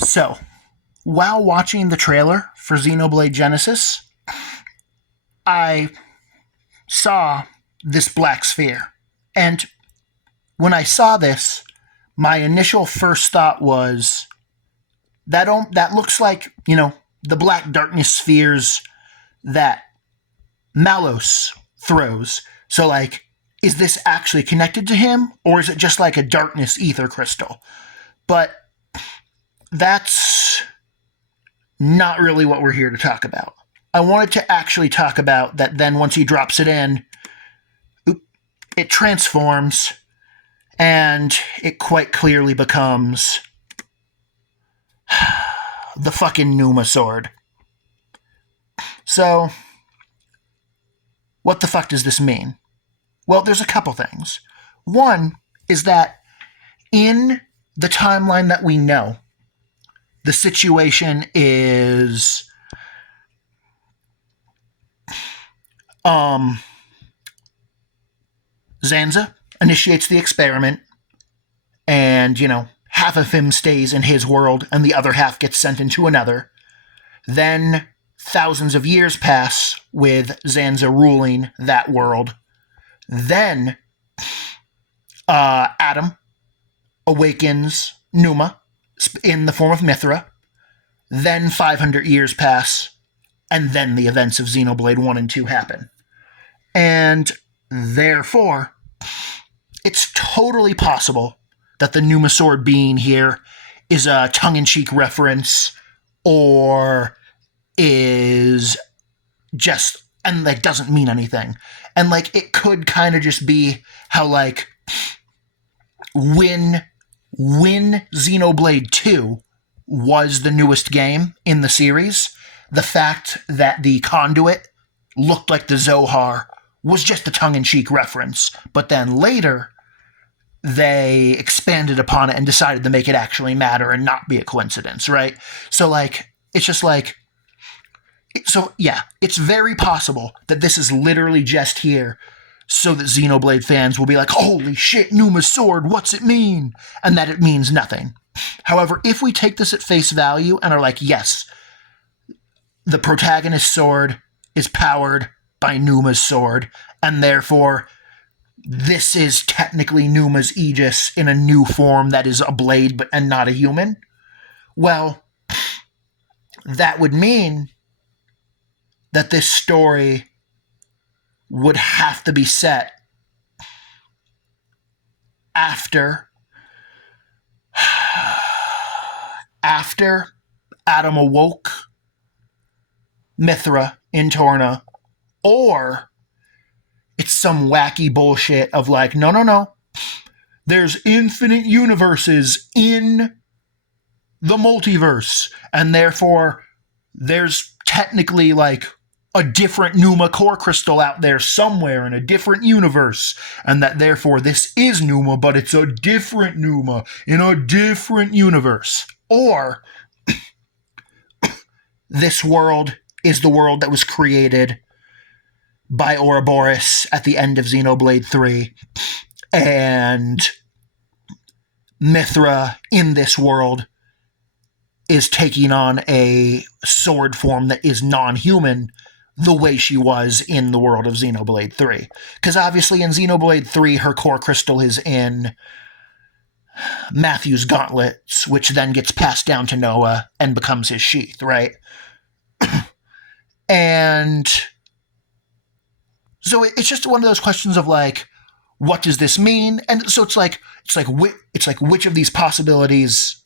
So, while watching the trailer for Xenoblade Genesis, I saw this black sphere. And when I saw this, my initial first thought was that looks like, the black darkness spheres that Malos throws. So, like, is this actually connected to him, or is it just like a darkness ether crystal? But that's not really what we're here to talk about. I wanted to actually talk about that then once he drops it in, it transforms, and it quite clearly becomes the fucking Pneuma sword. So, what the fuck does this mean? Well, there's a couple things. One is that in the timeline that we know, the situation is Zanza initiates the experiment, and, half of him stays in his world and the other half gets sent into another. Then thousands of years pass with Zanza ruling that world. Then Adam awakens Pneuma in the form of Mithra. Then 500 years pass, and then the events of Xenoblade 1 and 2 happen. And therefore, it's totally possible that the Pneuma sword being here is a tongue-in-cheek reference, or is just, and like doesn't mean anything. And like it could kind of just be how like when Xenoblade 2 was the newest game in the series, the fact that the conduit looked like the Zohar was just a tongue-in-cheek reference. But then later, they expanded upon it and decided to make it actually matter and not be a coincidence, right? So, like, it's just like... So, yeah, it's very possible that this is literally just here so that Xenoblade fans will be like, holy shit, Pneuma's sword, what's it mean? And that it means nothing. However, if we take this at face value and are like, yes, the protagonist's sword is powered by Pneuma's sword, and therefore this is technically Pneuma's Aegis in a new form that is a blade and not a human, well, that would mean that this story would have to be set after Adam awoke Mithra in Torna, or it's some wacky bullshit of like, no. There's infinite universes in the multiverse, and therefore there's technically like a different Pneuma core crystal out there somewhere in a different universe, and that therefore this is Pneuma, but it's a different Pneuma in a different universe. Or this world is the world that was created by Ouroboros at the end of Xenoblade 3, and Mithra in this world is taking on a sword form that is non-human the way she was in the world of Xenoblade 3. Because obviously in Xenoblade 3, her core crystal is in Matthew's gauntlets, which then gets passed down to Noah and becomes his sheath, right? And so it's just one of those questions of like, what does this mean? And so it's like which of these possibilities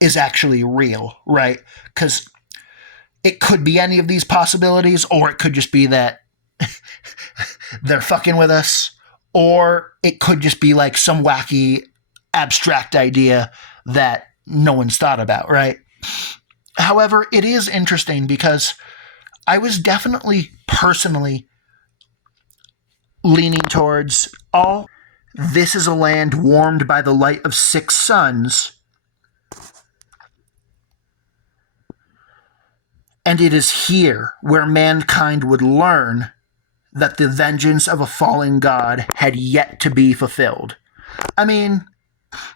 is actually real, right? Because it could be any of these possibilities, or it could just be that they're fucking with us, or it could just be like some wacky abstract idea that no one's thought about, right? However, it is interesting because I was definitely personally leaning towards this is a land warmed by the light of 6 suns, and it is here where mankind would learn that the vengeance of a fallen god had yet to be fulfilled. I mean,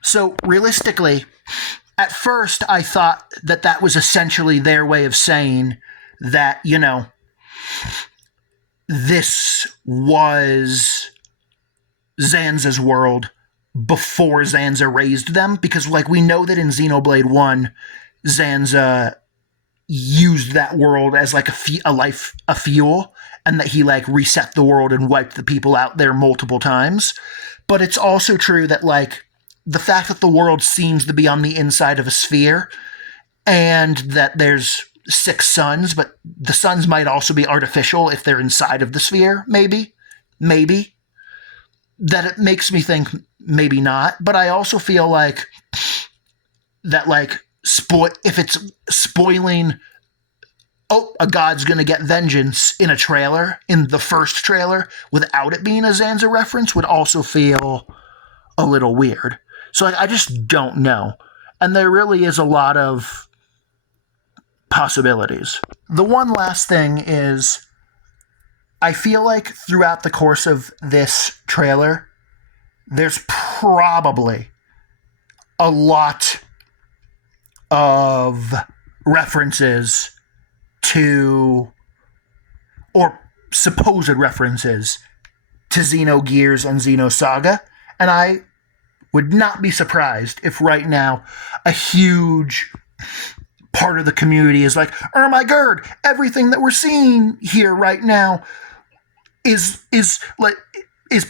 so realistically, at first I thought that that was essentially their way of saying that, this was Zanza's world before Zanza raised them, because we know that in Xenoblade 1, Zanza used that world as a fuel, and that he reset the world and wiped the people out there multiple times. But it's also true that the fact that the world seems to be on the inside of a sphere, and that there's 6 suns, but the suns might also be artificial if they're inside of the sphere, maybe, that it makes me think maybe not. But I also feel that if it's spoiling, a god's gonna get vengeance in a trailer, in the first trailer, without it being a Zanza reference, would also feel a little weird. So I just don't know. And there really is a lot of possibilities. The one last thing is, I feel like throughout the course of this trailer, there's probably a lot of references to, or supposed references to, Xenogears and Xenosaga, and I would not be surprised if right now a huge part of the community is like, oh my god, everything that we're seeing here right now is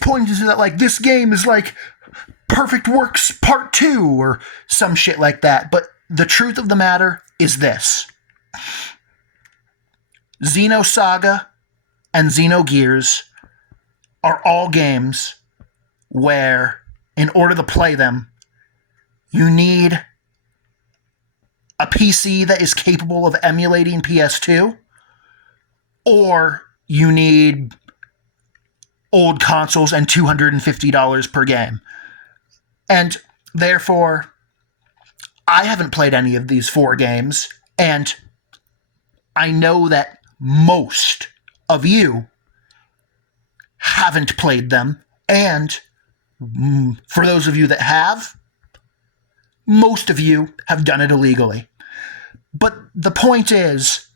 pointing to that, this game is Perfect Works Part 2 or some shit like that. But the truth of the matter is this: Xenosaga and Xenogears are all games where, in order to play them, you need a PC that is capable of emulating PS2, or you need old consoles and $250 per game. And therefore, I haven't played any of these 4 games, and I know that most of you haven't played them, and for those of you that have, most of you have done it illegally. But the point is,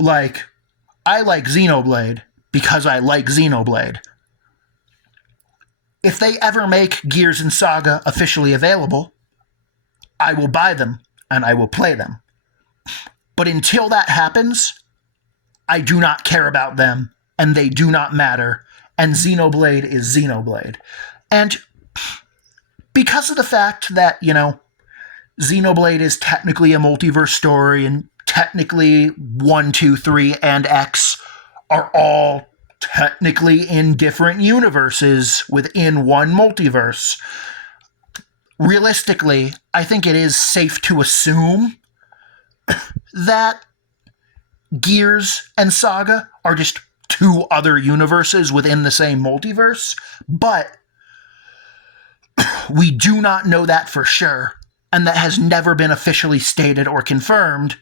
I like Xenoblade because I like Xenoblade. If they ever make Gears and Saga officially available, I will buy them and I will play them. But until that happens, I do not care about them, and they do not matter, and Xenoblade is Xenoblade. And because of the fact that, Xenoblade is technically a multiverse story, and technically 1, 2, 3, and X are all technically in different universes within one multiverse, realistically, I think it is safe to assume that Gears and Saga are just 2 other universes within the same multiverse, but we do not know that for sure, and that has never been officially stated or confirmed.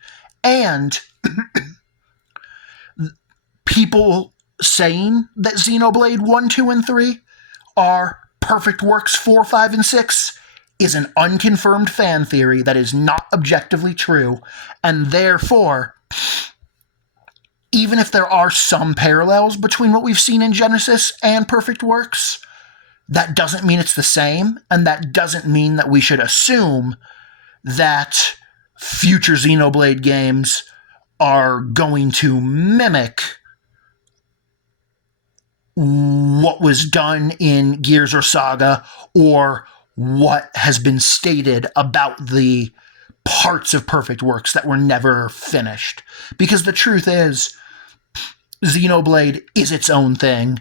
And people saying that Xenoblade 1, 2, and 3 are Perfect Works 4, 5, and 6 is an unconfirmed fan theory that is not objectively true, and therefore, even if there are some parallels between what we've seen in Genesis and Perfect Works, that doesn't mean it's the same, and that doesn't mean that we should assume that future Xenoblade games are going to mimic what was done in Gears or Saga, or what has been stated about the parts of Perfect Works that were never finished. Because the truth is, Xenoblade is its own thing,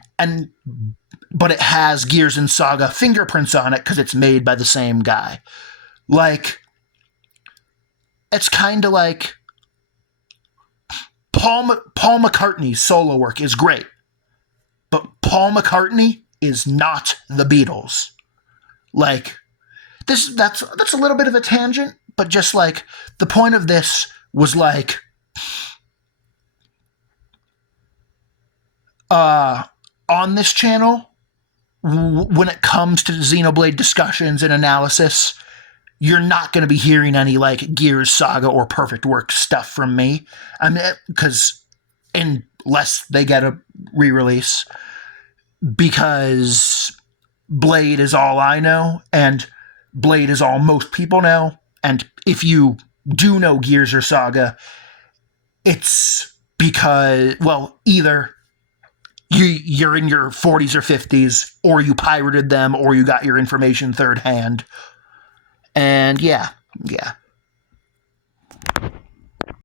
but it has Gears and Saga fingerprints on it because it's made by the same guy. It's kind of like Paul McCartney's solo work is great, but Paul McCartney is not the Beatles. That's a little bit of a tangent, but just the point of this was on this channel, when it comes to Xenoblade discussions and analysis, you're not going to be hearing any like Gears Saga or Perfect Work stuff from me. I mean, because unless they get a re-release, because Blade is all I know, and Blade is all most people know. And if you do know Gears or Saga, it's because, well, either you're in your 40s or 50s, or you pirated them, or you got your information third hand. And yeah.